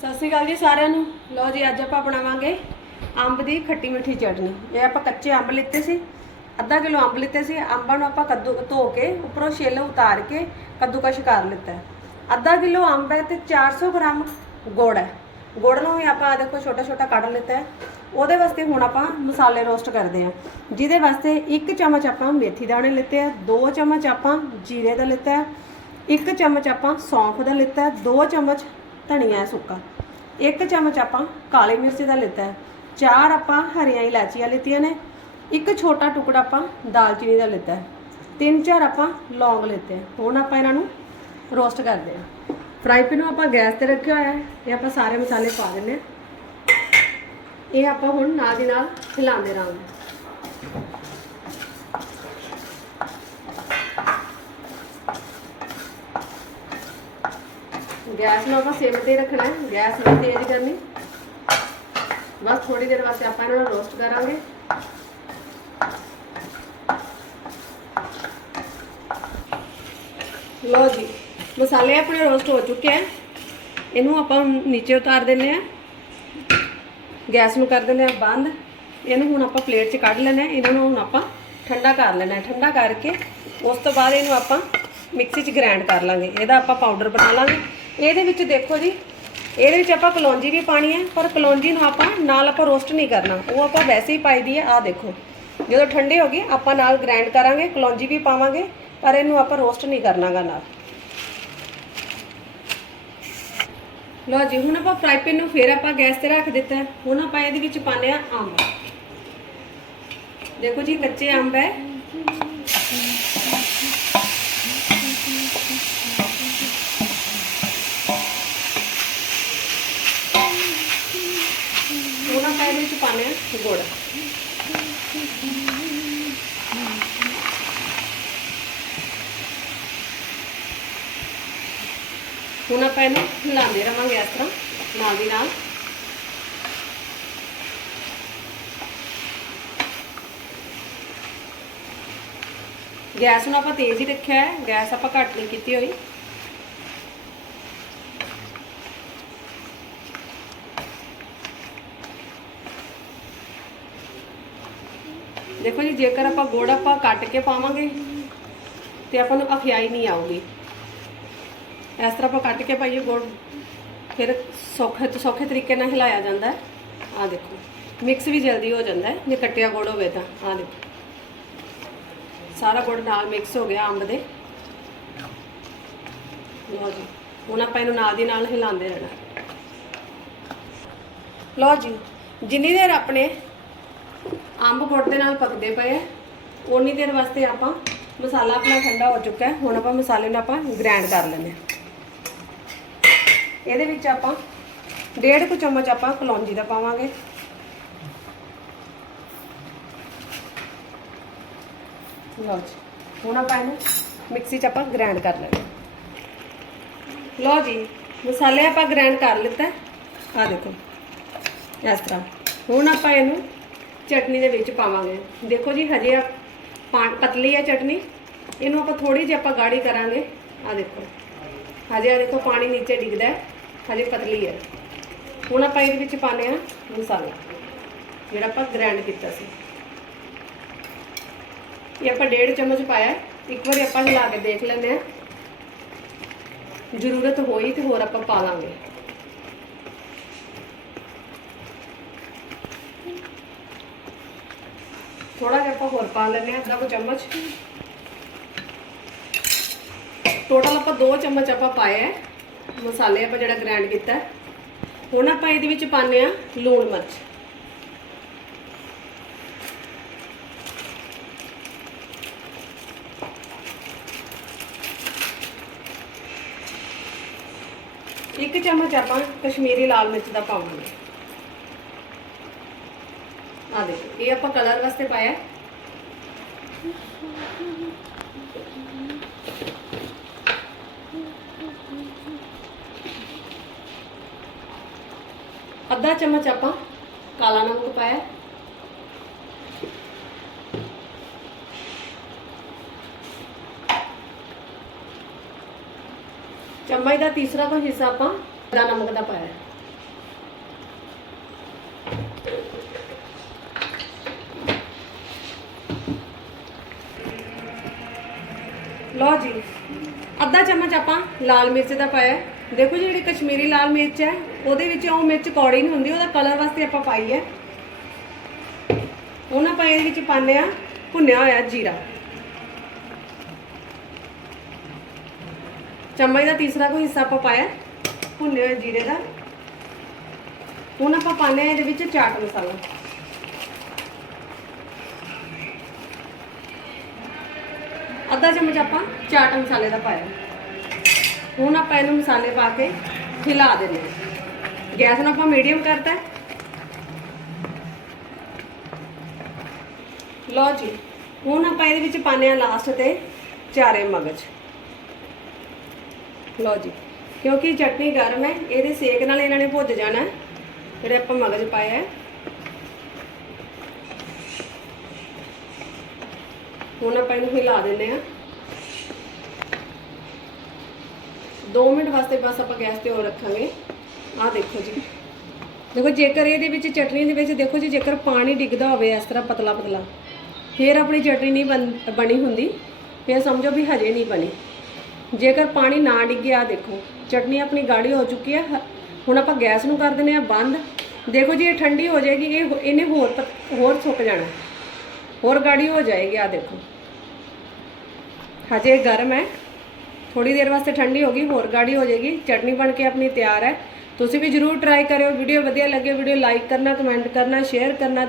ਸਤਿ ਸ਼੍ਰੀ ਅਕਾਲ ਜੀ ਸਾਰਿਆਂ ਨੂੰ। ਲਓ ਜੀ, ਅੱਜ ਆਪਾਂ ਬਣਾਵਾਂਗੇ ਅੰਬ ਦੀ ਖੱਟੀ ਮਿੱਠੀ ਚਟਨੀ। ਇਹ ਆਪਾਂ ਕੱਚੇ ਅੰਬ ਲਿੱਤੇ ਸੀ, ਅੱਧਾ ਕਿਲੋ ਅੰਬ ਲਿੱਤੇ ਸੀ। ਅੰਬਾਂ ਨੂੰ ਆਪਾਂ ਕੱਦੂ ਧੋ ਕੇ ਉੱਪਰੋਂ ਛਿੱਲ ਉਤਾਰ ਕੇ ਕੱਦੂਕਸ਼ ਕਰ ਲਿੱਤਾ ਅੱਧਾ ਕਿਲੋ ਅੰਬ ਹੈ ਤੇ 400 ਗ੍ਰਾਮ ਗੁੜ ਹੈ। ਗੁੜ ਨੂੰ ਵੀ ਆਪਾਂ ਆਹ ਦੇਖੋ ਛੋਟਾ ਛੋਟਾ ਕੱਢ ਲਿੱਤਾ ਉਹਦੇ ਵਾਸਤੇ ਹੁਣ ਆਪਾਂ ਮਸਾਲੇ ਰੋਸਟ ਕਰਦੇ ਹਾਂ। ਜਿਹਦੇ ਵਾਸਤੇ 1 ਚਮਚ ਆਪਾਂ ਮੇਥੀ ਦਾਣੇ ਲਿੱਤੇ ਆ 2 ਚਮਚ ਆਪਾਂ ਜੀਰੇ ਦਾ ਲਿੱਤਾ ਹੈ 1 ਚਮਚ ਆਪਾਂ ਸੌਂਫ ਦਾ ਲਿੱਤਾ ਹੈ 2 ਚਮਚ ਧਨੀਆ ਸੁੱਕਾ। ਇੱਕ ਚਮਚ ਆਪਾਂ ਕਾਲੀ ਮਿਰਚ ਦਾ ਲਿੱਤਾ ਹੈ। ਚਾਰ ਆਪਾਂ ਹਰੀਆਂ ਇਲਾਚੀਆਂ ਲਿੱਤੀਆਂ ਨੇ। ਇੱਕ ਛੋਟਾ ਟੁਕੜਾ ਆਪਾਂ ਦਾਲਚੀਨੀ ਦਾ ਲਿੱਤਾ ਤਿੰਨ ਚਾਰ ਆਪਾਂ ਲੌਂਗ ਲਿੱਤੇ ਹੁਣ ਆਪਾਂ ਇਹਨਾਂ ਨੂੰ ਰੋਸਟ ਕਰਦੇ ਆ ਫਰਾਈ ਪੈਨ ਨੂੰ ਆਪਾਂ ਗੈਸ ਤੇ ਰੱਖਿਆ ਹੋਇਆ ਹੈ। ਇਹ ਆਪਾਂ ਸਾਰੇ ਮਸਾਲੇ ਪਾ ਦਿੰਨੇ ਆ ਇਹ ਆਪਾਂ ਹੁਣ ਨਾਲ ਦੀ ਨਾਲ ਹਿਲਾਉਂਦੇ ਰਹਾਂਗੇ। ਗੈਸ ਨੂੰ ਆਪਾਂ ਸਿਮ ਤੇ ਰੱਖਣਾ ਹੈ, ਗੈਸ ਨਹੀਂ ਤੇਜ਼ ਕਰਨੀ। ਬਸ ਥੋੜੀ ਦੇਰ ਵਾਸਤੇ ਆਪਾਂ ਇਹਨਾਂ ਨੂੰ ਰੋਸਟ ਕਰਾਂਗੇ। ਲੋ ਜੀ, ਮਸਾਲੇ ਆਪਣੇ ਰੋਸਟ ਹੋ ਚੁੱਕੇ ਆ ਇਹਨੂੰ ਆਪਾਂ ਨੀਚੇ ਉਤਾਰ ਦਿੰਨੇ ਆ ਗੈਸ ਨੂੰ ਕਰ ਦਿੰਦੇ ਆ ਬੰਦ। ਇਹਨੂੰ ਹੁਣ ਆਪਾਂ ਪਲੇਟ 'ਚ ਕੱਢ ਲੈਣਾ ਇਹਨਾਂ ਨੂੰ ਹੁਣ ਆਪਾਂ ਠੰਡਾ ਕਰ ਲੈਣਾ ਹੈ। ਠੰਡਾ ਕਰਕੇ ਉਸ ਤੋਂ ਬਾਅਦ ਇਹਨੂੰ ਆਪਾਂ ਮਿਕਸੀ 'ਚ ਗ੍ਰਾਈਂਡ ਕਰ ਲਾਂਗੇ। ਇਹਦਾ ਆਪਾਂ ਪਾਊਡਰ ਬਣਾ ਲਾਂਗੇ। ਇਹਦੇ ਵਿੱਚ ਦੇਖੋ ਜੀ, ਇਹਦੇ ਵਿੱਚ ਆਪਾਂ ਕਲੌਂਜੀ ਵੀ ਪਾਣੀ ਹੈ, ਪਰ ਕਲੌਂਜੀ ਨੂੰ ਆਪਾਂ ਨਾਲ ਆਪਾਂ ਰੋਸਟ ਨਹੀਂ ਕਰਨਾ। ਉਹ ਆਪਾਂ ਵੈਸੇ ਹੀ ਪਾਈ ਦੀ ਹੈ, ਆਹ ਦੇਖੋ। ਜਦੋਂ ਠੰਡੇ ਹੋ ਗਏ ਆਪਾਂ ਨਾਲ ਗ੍ਰਾਈਂਡ ਕਰਾਂਗੇ, ਕਲੌਂਜੀ ਵੀ ਪਾਵਾਂਗੇ, ਪਰ ਇਹਨੂੰ ਆਪਾਂ ਰੋਸਟ ਨਹੀਂ ਕਰਨਾਗਾ ਨਾਲ। ਲਓ ਜੀ, ਹੁਣ ਆਪਾਂ ਫਰਾਈ ਪੈਨ ਨੂੰ ਫੇਰ ਆਪਾਂ ਗੈਸ ਤੇ ਰੱਖ ਦਿੱਤਾ ਹੁਣ ਆਪਾਂ ਇਹਦੇ ਵਿੱਚ ਪਾਣੇ ਆ ਅੰਬ। ਦੇਖੋ ਜੀ, ਕੱਚੇ ਅੰਬ ਹੈ ਹੁਣ ਆਪਾਂ ਇਹਦੇ ਵਿੱਚ ਪਾਣੇ ਆ ਗੁੜ ਹੁਣ ਆਪਾਂ ਇਹਨੂੰ ਹਿਲਾਉਂਦੇ ਰਵਾਂਗੇ ਇਸ ਤਰ੍ਹਾਂ ਨਾਲ ਦੀ ਨਾਲ ਗੈਸ ਨੂੰ ਆਪਾਂ ਤੇਜ਼ ਹੀ ਰੱਖਿਆ ਹੈ ਗੈਸ ਆਪਾਂ ਘੱਟ ਨਹੀਂ ਕੀਤੀ ਹੋਈ ਦੇਖੋ ਜੀ, ਜੇਕਰ ਆਪਾਂ ਗੁੜ ਆਪਾਂ ਕੱਟ ਕੇ ਪਾਵਾਂਗੇ ਤੇ ਆਪਾਂ ਨੂੰ ਅਖਿਆਈ ਨਹੀਂ ਆਊਗੀ। ਇਸ ਤਰ੍ਹਾਂ ਆਪਾਂ ਕੱਟ ਕੇ ਪਾਈਏ ਗੁੜ, ਫਿਰ ਸੌਖੇ ਤੋਂ ਸੌਖੇ ਤਰੀਕੇ ਨਾਲ ਹਿਲਾਇਆ ਜਾਂਦਾ ਹੈ। ਆ ਦੇਖੋ, ਮਿਕਸ ਵੀ ਜਲਦੀ ਹੋ ਜਾਂਦਾ ਹੈ, ਜੇ ਕੱਟਿਆ ਗੁੜ ਹੋਵੇ ਤਾਂ। ਆ ਦੇਖੋ, ਸਾਰਾ ਗੁੜ ਨਾਲ ਮਿਕਸ ਹੋ ਗਿਆ ਅੰਬ ਦੇ। ਲਓ ਜੀ, ਹੁਣ ਆਪਾਂ ਇਹਨੂੰ ਨਾਲ ਦੀ ਨਾਲ ਹਿਲਾਉਂਦੇ ਰਹਿਣਾ। ਲਓ ਜੀ, ਜਿੰਨੀ ਦੇਰ ਆਪਣੇ ਅੰਬ ਗੁੜ ਦੇ ਨਾਲ ਪੱਕਦੇ ਪਏ ਆ। ਉਨੀ ਦੇਰ ਵਾਸਤੇ ਆਪਾਂ ਮਸਾਲਾ ਆਪਣਾ ਠੰਡਾ ਹੋ ਚੁੱਕਾ ਹੈ। ਹੁਣ ਆਪਾਂ ਮਸਾਲੇ ਨੂੰ ਆਪਾਂ ਗ੍ਰਾਈਂਡ ਕਰ ਲੈਂਦੇ ਹਾਂ। ਇਹਦੇ ਵਿੱਚ ਆਪਾਂ ਡੇਢ ਕੁ ਚਮਚ ਆਪਾਂ ਕਲੌਂਜੀ ਦਾ ਪਾਵਾਂਗੇ। ਲਓ ਜੀ, ਹੁਣ ਆਪਾਂ ਇਹਨੂੰ ਮਿਕਸੀ 'ਚ ਆਪਾਂ ਗ੍ਰਾਈਂਡ ਕਰ ਲੈਂਦੇ ਹਾਂ। ਲਓ ਜੀ, ਮਸਾਲੇ ਆਪਾਂ ਗ੍ਰਾਈਂਡ ਕਰ ਲਿੱਤਾ ਆ ਦੇਖੋ, ਇਸ ਤਰ੍ਹਾਂ। ਹੁਣ ਆਪਾਂ ਇਹਨੂੰ ਚਟਨੀ ਦੇ ਵਿੱਚ ਪਾਵਾਂਗੇ। ਦੇਖੋ ਜੀ, ਹਜੇ ਆ ਪਾ- ਪਤਲੀ ਹੈ ਚਟਨੀ। ਇਹਨੂੰ ਆਪਾਂ ਥੋੜੀ ਜਿਹੀ ਆਪਾਂ ਗਾੜੀ ਕਰਾਂਗੇ। ਆ ਦੇਖੋ। ਹਜੇ ਆ ਦੇਖੋ, ਪਾਣੀ ਨੀਚੇ ਡਿੱਗਦਾ ਹੈ। ਹਜੇ ਪਤਲੀ ਹੈ। ਹੁਣ ਆਪਾਂ ਇਹਦੇ ਵਿੱਚ ਪਾਣੇ ਆ ਮਸਾਲਾ, ਜਿਹੜਾ ਆਪਾਂ ਗ੍ਰਾਈਂਡ ਕੀਤਾ ਸੀ। ਇਹ ਆਪਾਂ ਡੇਢ ਚਮਚ ਪਾਇਆ ਇੱਕ ਵਾਰੀ ਆਪਾਂ ਹਿਲਾ ਕੇ ਦੇਖ ਲੈਂਦੇ ਆ ਜ਼ਰੂਰਤ ਹੋਈ ਤੇ ਹੋਰ ਆਪਾਂ ਪਾ ਲਾਂਗੇ ਥੋੜਾ ਜਿਹਾ ਆਪਾਂ ਹੋਰ ਪਾ ਲੈਂਦੇ ਹਾਂ, ਅੱਧਾ ਕੁ ਚਮਚ। ਟੋਟਲ ਆਪਾਂ 2 ਚਮਚ ਆਪਾਂ ਪਾਇਆ ਹੈ ਮਸਾਲੇ ਆਪਾਂ ਜਿਹੜਾ ਗ੍ਰਾਈਂਡ ਕੀਤਾ ਹੁਣ ਆਪਾਂ ਇਹਦੇ ਵਿੱਚ ਪਾਉਂਦੇ ਆ ਲੂਣ ਮਿਰਚ। ਇੱਕ ਚਮਚ ਆਪਾਂ ਕਸ਼ਮੀਰੀ ਲਾਲ ਮਿਰਚ ਦਾ ਪਾਵਾਂਗੇ। ਆ ਦੇਖੋ ਇਹ ਆਪਾਂ ਕਲਰ ਵਾਸਤੇ ਪਾਇਆ ਹੈ। ਅੱਧਾ ਚਮਚ ਆਪਾਂ ਕਾਲਾ ਨਮਕ ਪਾਇਆ ਹੈ। ਚਮਚ ਦਾ ਤੀਸਰਾ ਕੁ ਹਿੱਸਾ ਆਪਾਂ ਦਾ ਨਮਕ ਦਾ ਪਾਇਆ ਲਓ ਜੀ, ਅੱਧਾ ਚਮਚ ਆਪਾਂ ਲਾਲ ਮਿਰਚ ਦਾ ਪਾਇਆ ਦੇਖੋ ਜਿਹੜੀ ਕਸ਼ਮੀਰੀ ਲਾਲ ਮਿਰਚ ਹੈ, ਉਹਦੇ ਵਿੱਚ ਉਹ ਮਿਰਚ ਕੌੜੀ ਨਹੀਂ ਹੁੰਦੀ, ਉਹਦਾ ਕਲਰ ਵਾਸਤੇ ਆਪਾਂ ਪਾਈ ਹੈ। ਉਹਨਾਂ ਆਪਾਂ ਇਹਦੇ ਵਿੱਚ ਪਾਉਂਦੇ ਆ ਭੁੰਨਿਆ ਹੋਇਆ ਜੀਰਾ। ਚਮਚ ਦਾ ਤੀਸਰਾ ਕੋਈ ਹਿੱਸਾ ਆਪਾਂ ਪਾਇਆ ਭੁੰਨੇ ਹੋਏ ਜੀਰੇ ਦਾ। ਹੁਣ ਆਪਾਂ ਪਾਉਂਦੇ ਆ ਇਹਦੇ ਵਿੱਚ ਚਾਟ ਮਸਾਲਾ। ਅੱਧਾ ਚਮਚ ਆਪਾਂ ਚਾਟ ਮਸਾਲੇ ਦਾ ਪਾਇਆ। ਹੁਣ ਆਪਾਂ ਇਹਨੂੰ ਮਸਾਲੇ ਪਾ ਕੇ ਹਿਲਾ ਦਿੰਦੇ ਹਾਂ। ਗੈਸ ਨੂੰ ਆਪਾਂ ਮੀਡੀਅਮ ਕਰਤਾ ਲਓ ਜੀ, ਹੁਣ ਆਪਾਂ ਇਹਦੇ ਵਿੱਚ ਪਾਉਂਦੇ ਆ ਲਾਸਟ ਤੇ ਚਾਰੇ ਮਗਜ। ਲਓ ਜੀ, ਕਿਉਂਕਿ ਚਟਨੀ ਗਰਮ ਹੈ, ਇਹਦੇ ਸੇਕ ਨਾਲ ਇਹਨਾਂ ਨੇ ਭੁੱਜ ਜਾਣਾ ਜਿਹੜੇ ਆਪਾਂ ਮਗਜ ਪਾਇਆ ਹੈ। ਹੁਣ ਆਪਾਂ ਇਹਨੂੰ ਹਿਲਾ ਦਿੰਦੇ ਆ 2 ਮਿੰਟ ਵਾਸਤੇ ਬਸ ਆਪਾਂ ਗੈਸ ਤੇ ਹੋਰ ਰੱਖਾਂਗੇ। ਆਹ ਦੇਖੋ ਜੀ। ਦੇਖੋ, ਜੇਕਰ ਇਹਦੇ ਵਿੱਚ ਚਟਨੀ ਦੇ ਵਿੱਚ ਦੇਖੋ ਜੀ, ਜੇਕਰ ਪਾਣੀ ਡਿੱਗਦਾ ਹੋਵੇ, ਇਸ ਤਰ੍ਹਾਂ ਪਤਲਾ ਪਤਲਾ, ਫਿਰ ਆਪਣੀ ਚਟਨੀ ਨਹੀਂ ਬਣ- ਬਣੀ ਹੁੰਦੀ। ਫਿਰ ਸਮਝੋ ਵੀ ਹਜੇ ਨਹੀਂ ਬਣੀ। ਜੇਕਰ ਪਾਣੀ ਨਾ ਡਿੱਗਿਆ ਦੇਖੋ, ਚਟਨੀ ਆਪਣੀ ਗਾੜੀ ਹੋ ਚੁੱਕੀ ਹੈ। ਹ- ਹੁਣ ਆਪਾਂ ਗੈਸ ਨੂੰ ਕਰ ਦਿੰਦੇ ਆ ਬੰਦ। ਦੇਖੋ ਜੀ, ਇਹ ਠੰਡੀ ਹੋ ਜਾਏਗੀ, ਇਹ ਇਹਨੇ ਹੋਰ ਪਤ- ਹੋਰ ਸੁੱਕ ਜਾਣਾ। ਹੋਰ ਗਾੜੀ ਹੋ ਜਾਏਗੀ ਆ ਦੇਖੋ। ਹਜੇ ਗਰਮ ਹੈ। ਥੋੜੀ ਦੇਰ ਵਾਸਤੇ ਠੰਡੀ ਹੋ ਗਈ, ਹੋਰ ਗਾੜੀ ਹੋ ਜਾਏਗੀ। ਚਟਨੀ ਬਣ ਕੇ ਆਪਣੀ ਤਿਆਰ ਹੈ। ਤੁਸੀਂ ਵੀ ਜਰੂਰ ਟਰਾਈ ਕਰਿਓ। ਵੀਡੀਓ ਵਧੀਆ ਲੱਗੇ ਵੀਡੀਓ ਲਾਈਕ ਕਰਨਾ ਕਮੈਂਟ ਕਰਨਾ ਸ਼ੇਅਰ ਕਰਨਾ।